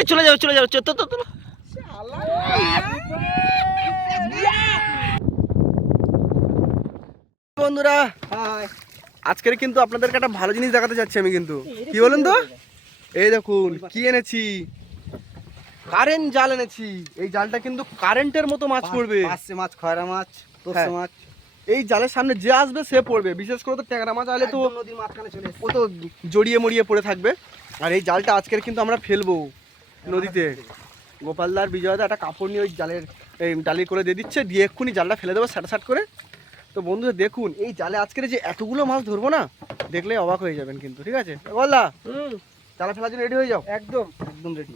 এই চলে যাবে চলে তো তো তো। বন্ধুরা আজকের কিন্তু আপনাদেরকে একটা ভালো জিনিস দেখাতে চাচ্ছি আমি কিন্তু। কি বলুন তো? এই দেখুন কি এনেছি? কারেন্ট জাল এনেছি। এই জালটা কিন্তু কারেন্টের মতো মাছ পড়বে। পাঁচশে মাছ খয়রা মাছ তোরশে হ্যাঁ। মাছ। এই জালের সামনে যে আসবে সে পড়বে। বিশেষ করে তো ট্যাংরা মাছ আলে তো নদীর মাঝখানে চলে ও তো জড়িয়ে মরিয়ে পড়ে থাকবে। আর এই জালটা আজকের কিন্তু আমরা ফেলব। নদীতে। গোপালদার বিজয়দা একটা কাপড় নিয়ে ওই জালের এই ডালি করে দিয়ে দিচ্ছে দিয়ে এক্ষুনি জালটা ফেলে দেবো স্যাট স্যাট করে। তো বন্ধুরা দেখুন এই জালে আজকের যে এতগুলো মাছ ধরবো না দেখলে অবাক হয়ে যাবেন কিন্তু ঠিক আছে? বললা জালা ফেলার জন্য রেডি হয়ে যাও। একদম। একদম রেডি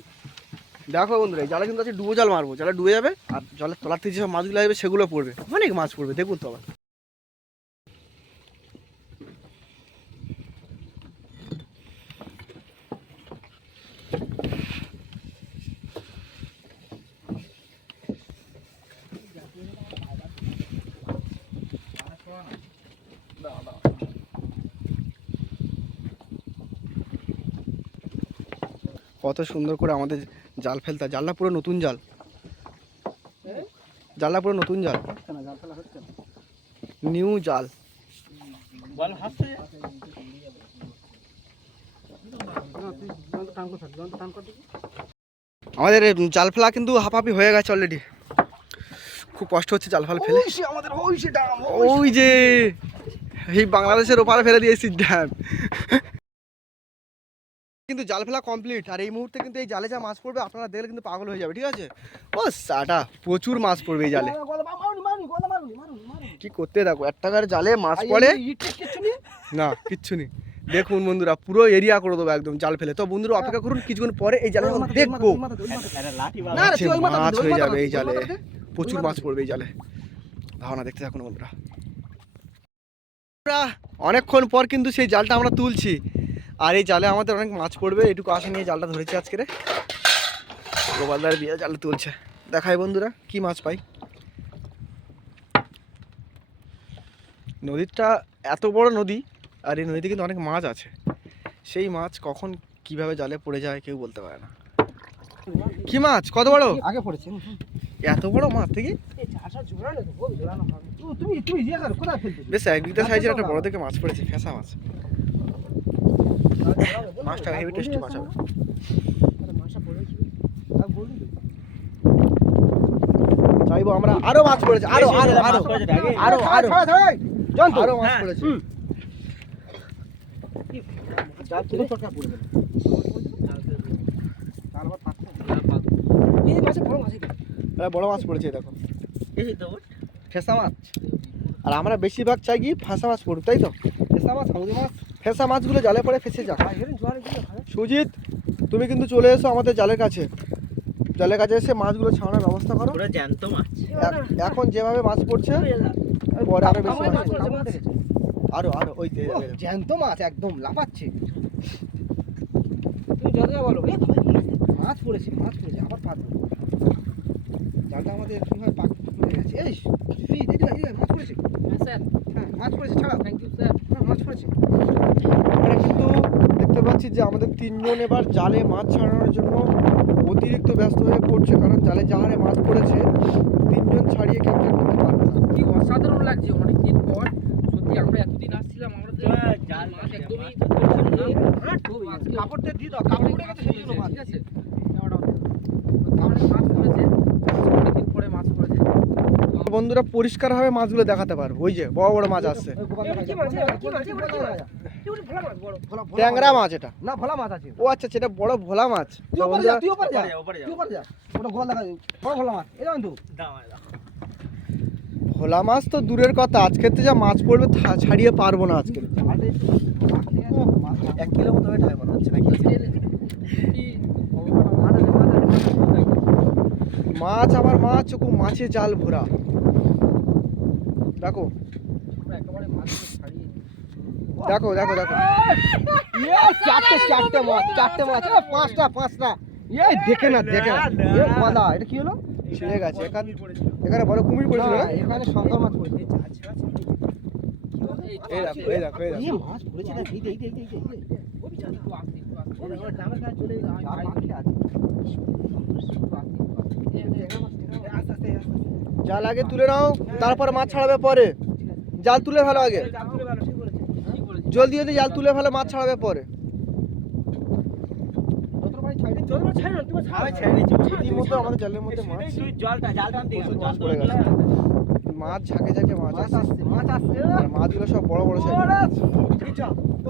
দেখো বন্ধুরা এই জালে কিন্তু আছে ডুবো জাল মারবো জালে ডুবে যাবে আর জলের তলার থেকে যেসব মাছগুলো আসবে সেগুলো পড়বে অনেক মাছ পড়বে দেখুন তো আবার। কত সুন্দর করে আমাদের জাল ফেলতা জালটা পুরো নতুন জাল। জালটা পুরো নতুন জাল। নিউ জাল। আমাদের জাল ফেলা কিন্তু হাফাপি হয়ে গেছে অলরেডি খুব কষ্ট হচ্ছে জাল ফাল ফেলে। আমাদের ওই যে এই বাংলাদেশের ওপারে ফেলে দিয়েছি ড্যাম কিন্তু জাল ফেলা কমপ্লিট আর এই মুহূর্তে কিন্তু এই জালে যা মাছ পড়বে আপনারা দেখলে কিন্তু পাগল হয়ে যাবে ঠিক আছে? ও সাটা প্রচুর মাছ পড়বে এই জালে। কি করতে দেখো এক টাকার জালে মাছ পড়ে। না কিচ্ছু নেই। দেখুন বন্ধুরা পুরো এরিয়া করে দেবো একদম জাল ফেলে। তো বন্ধুরা অপেক্ষা করুন কিছুক্ষণ পরে এই জালে দেখব। মাছে হয়ে যাবে এই জালে। প্রচুর মাছ পড়বে এই জালে। ধারণা দেখতে থাকুন বন্ধুরা। বন্ধুরা, অনেকক্ষণ পর কিন্তু সেই জালটা আমরা তুলছি। আর এই জালে আমাদের অনেক মাছ পড়বে এটুকু আশা নিয়ে জালটা ধরেছি আজকে রে। গোপালদার বিয়ে জালটা তুলছে। দেখাই বন্ধুরা কি মাছ পাই? নদীটা এত বড় নদী আর এই নদীতে কিন্তু অনেক মাছ আছে। সেই মাছ কখন কীভাবে জালে পড়ে যায় কেউ বলতে পারে না। কি মাছ? কত বড়? আগে পড়েছে। এত বড় মাছ থেকে? ইয়ে বেশ এক বিঘা সাইজের একটা বড় থেকে মাছ পড়েছে ফেসা মাছ। মাছটা হেভি টেস্টি মাছ হবে চাইব আমরা আরও মাছ পড়েছে আরও আরও আরও আরও আরও জয়ন্ত। আরও মাছ পড়েছে হুম। জাল তুলে চটকা পড়ে গেল। জাল আবার পাতলা। এই মাছে বড় মাছ। হ্যাঁ, পড়েছে দেখো ফেসা মাছ আর আমরা বেশিরভাগ চাই কি ফাঁসা মাছ পড়ুক তাই তো ফেসা মাছ সমুদ্র মাছ ফেসা মাছগুলো জালে পড়ে ফেসে যাক। সুজিত তুমি কিন্তু চলে এসো আমাদের জালের কাছে জালের কাছে এসে মাছগুলো ছাড়ানোর ব্যবস্থা করো জ্যান্ত মাছ এখ- এখন যেভাবে মাছ পড়ছে পরে আরও বেশি মাছ। আরও আরও ওই। জ্যান্ত মাছ একদম লাফাচ্ছে তুমি যত বলো মাছ- পড়েছে মাছ পড়েছে আবার পাতবে জালটা আমাদের কীভাবে পাক পড়ে গেছে এই মাছ পড়েছে স্যার হ্যাঁ মাছ পড়েছে ছাড়া থ্যাংক ইউ স্যার হ্যাঁ মাছ পড়েছে আমরা কিন্তু দেখতে পাচ্ছি যে আমাদের তিনজন এবার জালে মাছ ছাড়ানোর জন্য অতিরিক্ত ব্যস্ত হয়ে পড়ছে কারণ জালে যা হারে মাছ পড়েছে তিনজন ছাড়িয়ে কেউ কেউ করতে পারবে না কি অসাধারণ লাগছে অনেক দিন পর সত্যি আমরা এতদিন আসছিলাম আমরা জাল মাছ একদমই খুবই কাপড় দিয়ে দাও কাপড় মাছ ঠিক আছে অনেক মাছ পড়েছে অনেকদিন পরে মাছ পড়েছে বন্ধুরা পরিষ্কারভাবে মাছগুলো দেখাতে পারব। ওই যে বড় বড় মাছ আসছে। ট্যাংরা মাছ। এটা। না ভোলা মাছ আছে ও আচ্ছা সেটা বড় ভোলা মাছ। তুই তো ওপরে বন্ধুরা যা তুই ওপরে যা ওপরে যা, ওপরে যা। তুই ওপরে যা। ওটা গোল দেখা যায় বড় ভোলা মাছ। ভোলা মাছ তো দূরের কথা। আজকের তো যা মাছ পড়বে ছাড়িয়ে পারব না আজকে। এক কিলো মতো মনে হচ্ছে মাছ আবার মাছ ওকু মাছে জাল ভরা। দেখো দেখো দেখো দেখো চারটে চারটে মাছ চারটে মাছ। পাঁচটা পাঁচটা। এই দেখে না দেখে না। এটা কি হলো? ছিঁড়ে গেছে। এখানে এখানে বড় কুমির পড়েছিল। না, না? এখানে শঙ্কর মাছ পড়েছে এই দেখো এই দেখো এই দেখো। মাছ পড়েছে দেখ এই এই এই এই যে, এই যে। একটু আসতে একটু আসতে জামের কাছে চলে গেছে জাল মাঠে আছে আস্তে আস্তে আস্তে জাল আগে তুলে নাও তারপর মাছ ছাড়াবে পরে। জাল তুলে ফেলো আগে। ভালো বলেছিস। জলদি জলদি জাল তুলে ফেলো মাছ ছাড়াবে পরে। আমাদের জালের মধ্যে মাছ মাছ ঝাঁকে ঝাঁকে মাছ আসছে। মাছ আসছে। আর মাছগুলো সব বড় বড় সাইজ তো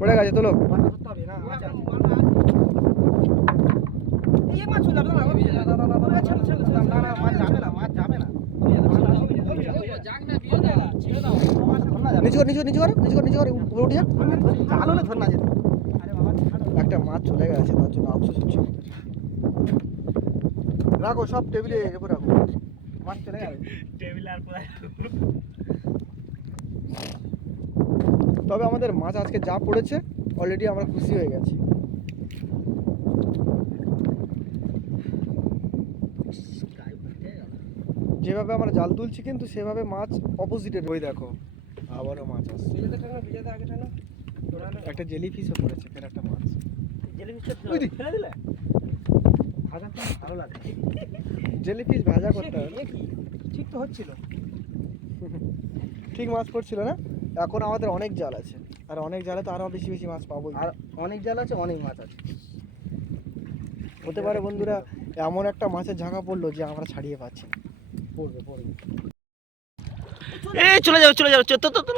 পড়ে গেছে তোলো মাছ ধরতে হবে না মাছ আছে এই মাছ চলে যাবে না দাদা দাদা ছেড়ে ছেড়ে ছেড়ে না না মাছ যাবে না মাছ যাবে না। না, বিয়ে দাও, ছেড়ে দাও। নিচু কর নিচু কর, নিচু কর নিচু কর নিচু কর উপরে উঠে জাল হলে ধর না যেত। আরে বাবা ছাড়ো একটা মাছ চলে গেছে তার জন্য আফসোস হচ্ছে রাখো সব টেবিলে এরপর রাখো। মাছ চলে গেল তবে আমাদের মাছ আজকে যা পড়েছে অলরেডি আমরা খুশি হয়ে গেছি। যেভাবে আমরা জাল তুলছি কিন্তু সেভাবে মাছ অপোজিটের ওই দেখো আবারও মাছ আসছে। একটা জেলি ফিশও পড়েছে ফের একটা মাছ। জেলি। ফেলে ভাজা ভালো লাগে। জেলি ভাজা করতে হবে? ঠিক তো হচ্ছিল। ঠিক মাছ পড়ছিল না? এখন আমাদের অনেক জাল আছে। আর অনেক জালে তো আরও বেশি বেশি মাছ পাবো আর অনেক জাল আছে অনেক মাছ আছে। হতে পারে বন্ধুরা এমন একটা মাছের ঝাঁকা পড়ল যে আমরা ছাড়িয়ে পাচ্ছি না। পড়বে পড়বে এ চলে যাও চলে যাও চো, তো তো তো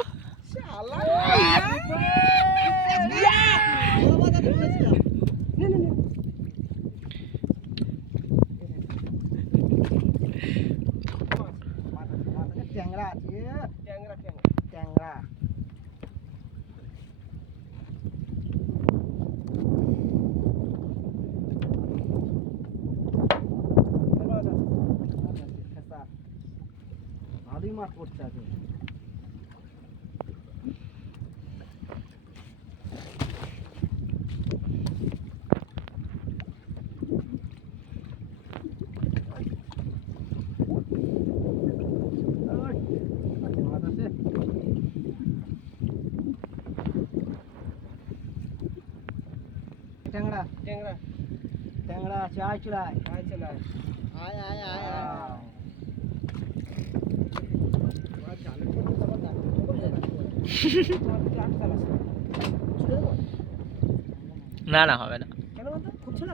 ট্যাংরা আছে ট্যাংরা ট্যাংরা ট্যাংরা আছে আয় চলে আয় আয় চলে আয় আয় আয় আয় আয় না না হবে না কেন বলতো খুব ছিল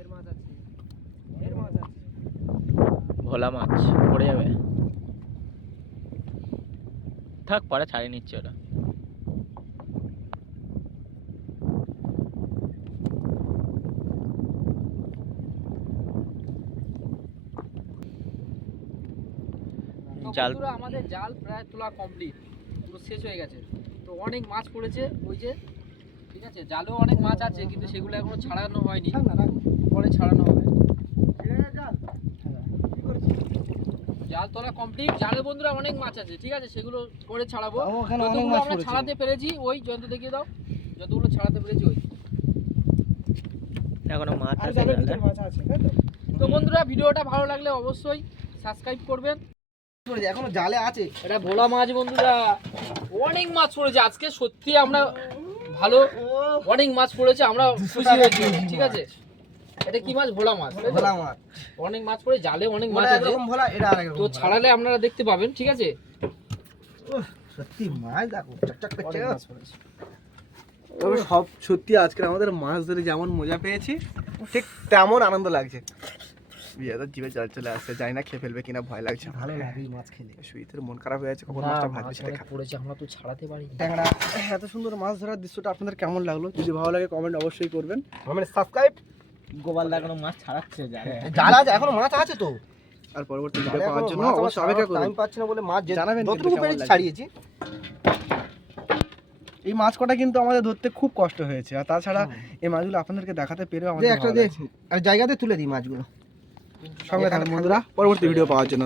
এর মাছ আছে এর মাছ আছে ভোলা মাছ পড়ে যাবে। থাক পরে ছাড়িয়ে নিচ্ছে ওটা। জাল আমাদের জাল প্রায় তোলা কমপ্লিট পুরো শেষ হয়ে গেছে। তো অনেক মাছ পড়েছে ওই যে ঠিক আছে? জালেও অনেক মাছ আছে কিন্তু সেগুলো এখনও ছাড়ানো হয়নি। পরে ছাড়ানো হবে ঠিক আছে যা কি করছিস জাল তোলা কমপ্লিট জালে বন্ধুরা অনেক মাছ আছে ঠিক আছে? সেগুলো পরে ছাড়াবো। যতগুলো আমরা ছাড়াতে পেরেছি ওই যন্ত্র দেখিয়ে দাও। যতগুলো ছাড়াতে পেরেছি ওই। এখনও মাছ আছে মাছ আছে তো? তো বন্ধুরা ভিডিওটা ভালো লাগলে অবশ্যই সাবস্ক্রাইব করবেন। এখনও জালে আছে। এটা ভোলা মাছ বন্ধুরা। অনেক মাছ পড়েছে। আজকে সত্যি আমরা ভালো অনেক মাছ পড়েছে আমরা খুশি হয়েছি ঠিক আছে? এটা কি মাছ? ভোলা মাছ ভোলা মাছ। অনেক মাছ পড়ে জালে অনেক মাছ আছে। ভোলা এটা আরেক তো ছাড়ালে আপনারা দেখতে পাবেন ঠিক আছে? সত্যি মাছ দেখো চকচক করছে। তবে সব সত্যি আজকে আমাদের মাছ ধরে যেমন মজা পেয়েছি ঠিক তেমন আনন্দ লাগছে। বিয়াদার জিভে জল চলে আসছে জানি না খেয়ে ফেলবে কিনা ভয় লাগছে। ভালো লাগে মাছ খেলে। সুইতের মন খারাপ হয়ে যাচ্ছে কখন মাছটা মাছ ভাজবে সেটা খা- পড়েছে আমরা তো ছাড়াতে পারি ট্যাংরা এত সুন্দর মাছ ধরার দৃশ্যটা আপনাদের কেমন লাগল? যদি ভালো লাগে কমেন্ট অবশ্যই করবেন। মানে সাবস্ক্রাইব গোপাল দা এখনও মাছ ছাড়াচ্ছে জালে জাল আছে এখনও মাছ আছে তো। আর পরবর্তী ভিডিও পাওয়ার জন্য অবশ্যই অপেক্ষা করুন। টাইম পাচ্ছি না বলে মাছ জানাবেন যতটুকু পেরেছি ছাড়িয়েছি। এই মাছ কটা কিন্তু আমাদের ধরতে খুব কষ্ট হয়েছে আর তাছাড়া এই মাছগুলো আপনাদেরকে দেখাতে পেরে আমাদের একটা দেখ আর জায়গাতে তুলে দিই মাছগুলো। সঙ্গে থাকুন বন্ধুরা। পরবর্তী ভিডিও পাওয়ার জন্য।